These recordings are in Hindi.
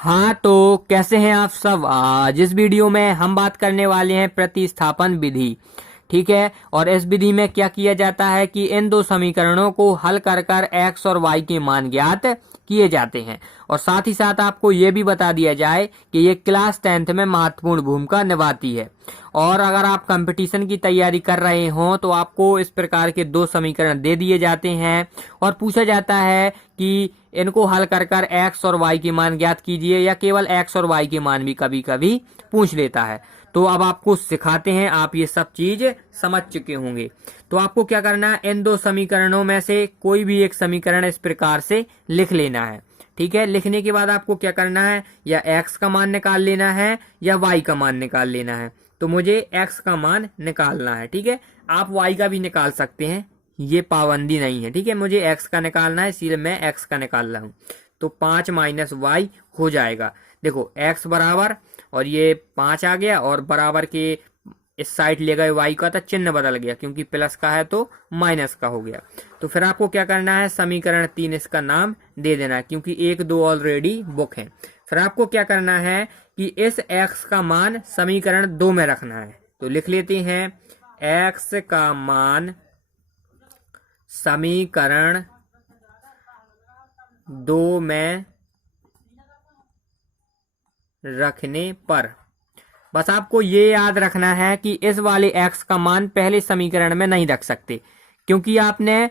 हाँ, तो कैसे हैं आप सब। आज इस वीडियो में हम बात करने वाले हैं प्रतिस्थापन विधि। ठीक है, और इस विधि में क्या किया जाता है कि इन दो समीकरणों को हल कर कर एक्स और वाई के मान ज्ञात किए जाते हैं। और साथ ही साथ आपको ये भी बता दिया जाए कि ये क्लास 10th में महत्वपूर्ण भूमिका निभाती है। और अगर आप कंपटीशन की तैयारी कर रहे हो तो आपको इस प्रकार के दो समीकरण दे दिए जाते हैं और पूछा जाता है कि इनको हल कर कर एक्स और वाई के मान ज्ञात कीजिए, या केवल एक्स और वाई के मान भी कभी कभी पूछ लेता है। तो अब आपको सिखाते हैं, आप ये सब चीज समझ चुके होंगे। तो आपको क्या करना है, इन दो समीकरणों में से कोई भी एक समीकरण इस प्रकार से लिख लेना है। ठीक है, लिखने के बाद आपको क्या करना है, या एक्स का मान निकाल लेना है या वाई का मान निकाल लेना है। तो मुझे एक्स का मान निकालना है। ठीक है, आप वाई का भी निकाल सकते हैं, ये पाबंदी नहीं है। ठीक है, मुझे एक्स का निकालना है, इसलिए मैं एक्स का निकाल रहा हूं। तो 5 माइनस वाई हो जाएगा। देखो एक्स बराबर, और ये 5 आ गया, और बराबर के इस साइड ले गए वाई का, तो चिन्ह बदल गया, क्योंकि प्लस का है तो माइनस का हो गया। तो फिर आपको क्या करना है, समीकरण 3 इसका नाम दे देना है, क्योंकि 1 2 ऑलरेडी बुक है। फिर आपको क्या करना है कि इस एक्स का मान समीकरण 2 में रखना है। तो लिख लेते हैं, एक्स का मान समीकरण 2 में रखने पर बस आपको ये याद रखना है कि इस वाले एक्स का मान पहले समीकरण में नहीं रख सकते, क्योंकि आपने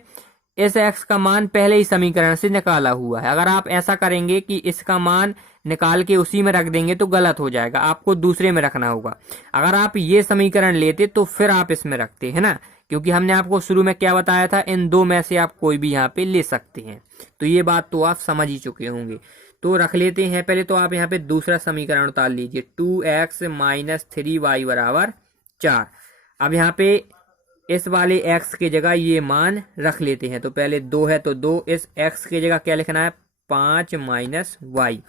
इस एक्स का मान पहले ही समीकरण से निकाला हुआ है। अगर आप ऐसा करेंगे कि इसका मान निकाल के उसी में रख देंगे तो गलत हो जाएगा, आपको दूसरे में रखना होगा। अगर आप ये समीकरण लेते तो फिर आप इसमें रखते, है ना, क्योंकि हमने आपको शुरू में क्या बताया था, इन दो में से आप कोई भी यहाँ पे ले सकते हैं। तो ये बात तो आप समझ ही चुके होंगे। तो रख लेते हैं पहले। तो आप यहाँ पे दूसरा समीकरण उतार लीजिए, 2x माइनस 3y बराबर 4। अब यहाँ पे इस वाले x की जगह ये मान रख लेते हैं। तो पहले 2 है तो 2, इस x की जगह क्या लिखना है, 5 माइनस वाई।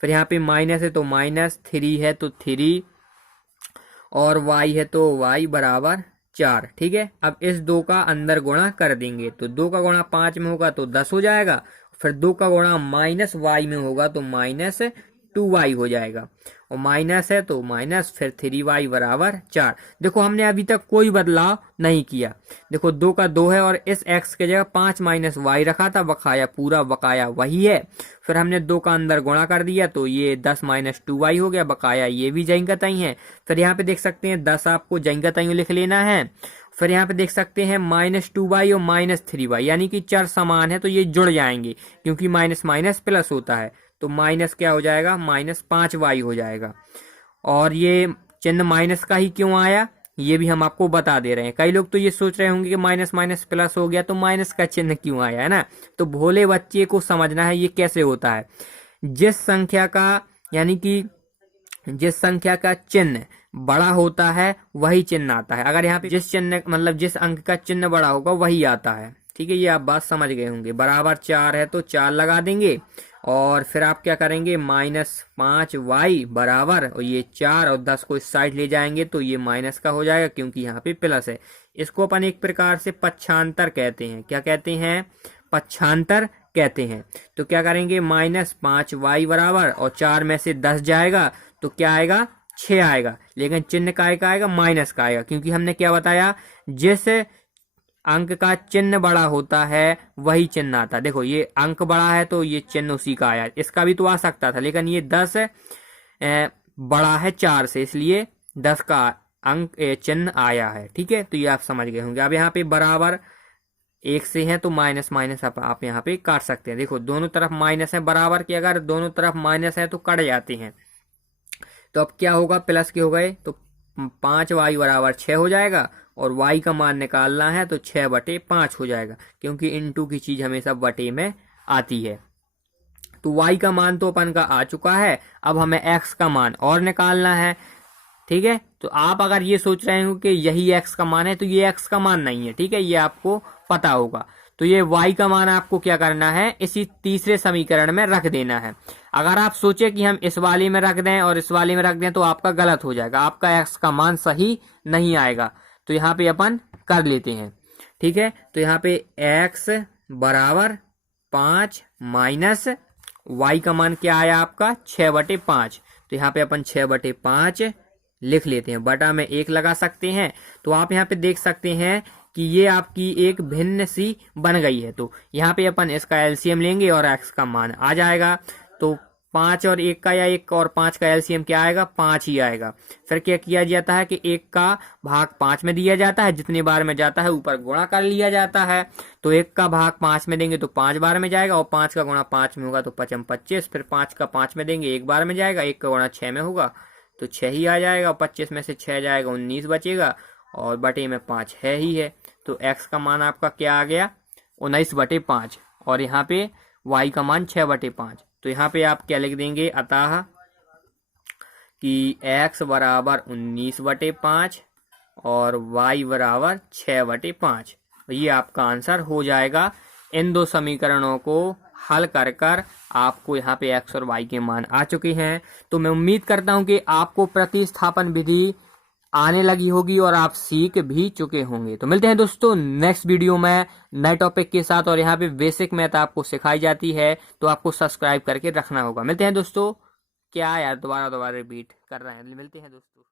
फिर यहाँ पे माइनस है तो माइनस, 3 है तो 3, और y है तो y बराबर 4। ठीक है, अब इस 2 का अंदर गुणा कर देंगे, तो 2 का गुणा 5 में होगा तो 10 हो जाएगा। फिर 2 का गुणा माइनस वाई में होगा तो माइनस 2y हो जाएगा, और माइनस है तो माइनस, फिर 3y बराबर 4। देखो हमने अभी तक कोई बदलाव नहीं किया। देखो 2 का 2 है, और इस x के जगह 5 माइनस वाई रखा था, बकाया पूरा बकाया वही है। फिर हमने 2 का अंदर गुणा कर दिया तो ये 10 माइनस 2y हो गया, बकाया ये भी जहीं का तहीं है। फिर यहाँ पे देख सकते हैं 10 आपको जहीं का तहीं लिख लेना है। फिर यहाँ पे देख सकते हैं माइनस 2y और माइनस 3y, यानी कि चर समान है तो ये जुड़ जाएंगे, क्योंकि माइनस माइनस प्लस होता है। तो माइनस क्या हो जाएगा, माइनस 5y हो जाएगा। और ये चिन्ह माइनस का ही क्यों आया, ये भी हम आपको बता दे रहे हैं। कई लोग तो ये सोच रहे होंगे कि माइनस माइनस प्लस हो गया तो माइनस का चिन्ह क्यों आया, है ना। तो भोले बच्चे को समझना है ये कैसे होता है। जिस संख्या का, यानी कि जिस संख्या का चिन्ह बड़ा होता है वही चिन्ह आता है। अगर यहाँ पे जिस चिन्ह मतलब जिस अंक का चिन्ह बड़ा होगा वही आता है। ठीक है, ये आप बात समझ गए होंगे। बराबर 4 है तो 4 लगा देंगे, और फिर आप क्या करेंगे, माइनस 5y बराबर, और ये 4 और 10 को इस साइड ले जाएंगे तो ये माइनस का हो जाएगा, क्योंकि यहाँ पे प्लस है। इसको अपन एक प्रकार से पक्षांतर कहते हैं। क्या कहते हैं, पक्षांतर कहते हैं। तो क्या करेंगे, माइनस 5y बराबर, और 4 में से 10 जाएगा तो क्या आएगा, 6 आएगा। लेकिन चिन्ह काय का आएगा, माइनस का आएगा, क्योंकि हमने क्या बताया, जिस अंक का चिन्ह बड़ा होता है वही चिन्ह आता है। देखो ये अंक बड़ा है तो ये चिन्ह उसी का आया। इसका भी तो आ सकता था, लेकिन ये 10 बड़ा है 4 से, इसलिए 10 का अंक चिन्ह आया है। ठीक है, तो ये आप समझ गए होंगे। अब यहाँ पे बराबर 1 से है तो माइनस माइनस आप यहाँ पे काट सकते हैं। देखो दोनों तरफ माइनस है बराबर के, अगर दोनों तरफ माइनस है तो कट जाते हैं। तो अब क्या होगा, प्लस के हो गए तो 5y बराबर 6 हो जाएगा, और y का मान निकालना है तो 6/5 हो जाएगा, क्योंकि इनटू की चीज हमेशा बटे में आती है। तो y का मान तो अपन का आ चुका है, अब हमें x का मान और निकालना है। ठीक है, तो आप अगर ये सोच रहे हो कि यही x का मान है, तो ये x का मान नहीं है। ठीक है, ये आपको पता होगा। तो ये y का मान आपको क्या करना है, इसी तीसरे समीकरण में रख देना है। अगर आप सोचे कि हम इस वाले में रख दें और इस वाले में रख दें तो आपका गलत हो जाएगा, आपका x का मान सही नहीं आएगा। तो यहाँ पे अपन कर लेते हैं। ठीक है, तो यहाँ पे x बराबर 5 माइनस y का मान क्या आया आपका 6/5। तो यहाँ पे अपन 6/5 लिख लेते हैं, बटा में 1 लगा सकते हैं। तो आप यहाँ पे देख सकते हैं कि ये आपकी एक भिन्न सी बन गई है। तो यहाँ पे अपन इसका एलसीएम लेंगे और x का मान आ जाएगा। तो 5 और 1 का, या 1 और 5 का एलसीएम क्या आएगा, 5 ही आएगा। फिर क्या किया जाता है कि 1 का भाग 5 में दिया जाता है, जितनी बार में जाता है ऊपर गुणा कर लिया जाता है। तो 1 का भाग 5 में देंगे तो 5 बार में जाएगा, और 5 का गुणा 5 में होगा तो 5 25। फिर 5 का 5 में देंगे 1 बार में जाएगा, 1 का गुणा 6 में होगा तो 6 ही आ जाएगा, और 25 में से 6 जाएगा 19 बचेगा, और बटे में 5 है ही है। तो x का मान आपका क्या आ गया, 19/5, और यहाँ पे y का मान 6/5। तो यहाँ पे आप क्या लिख देंगे, अतः कि x बराबर 19/5 और y बराबर 6/5। ये आपका आंसर हो जाएगा। इन दो समीकरणों को हल कर कर आपको यहाँ पे x और y के मान आ चुके हैं। तो मैं उम्मीद करता हूँ कि आपको प्रतिस्थापन विधि आने लगी होगी और आप सीख भी चुके होंगे। तो मिलते हैं दोस्तों नेक्स्ट वीडियो में नए टॉपिक के साथ, और यहाँ पे बेसिक मैथ आपको सिखाई जाती है, तो आपको सब्सक्राइब करके रखना होगा। मिलते हैं दोस्तों, क्या यार दोबारा रिपीट कर रहे हैं। मिलते हैं दोस्तों।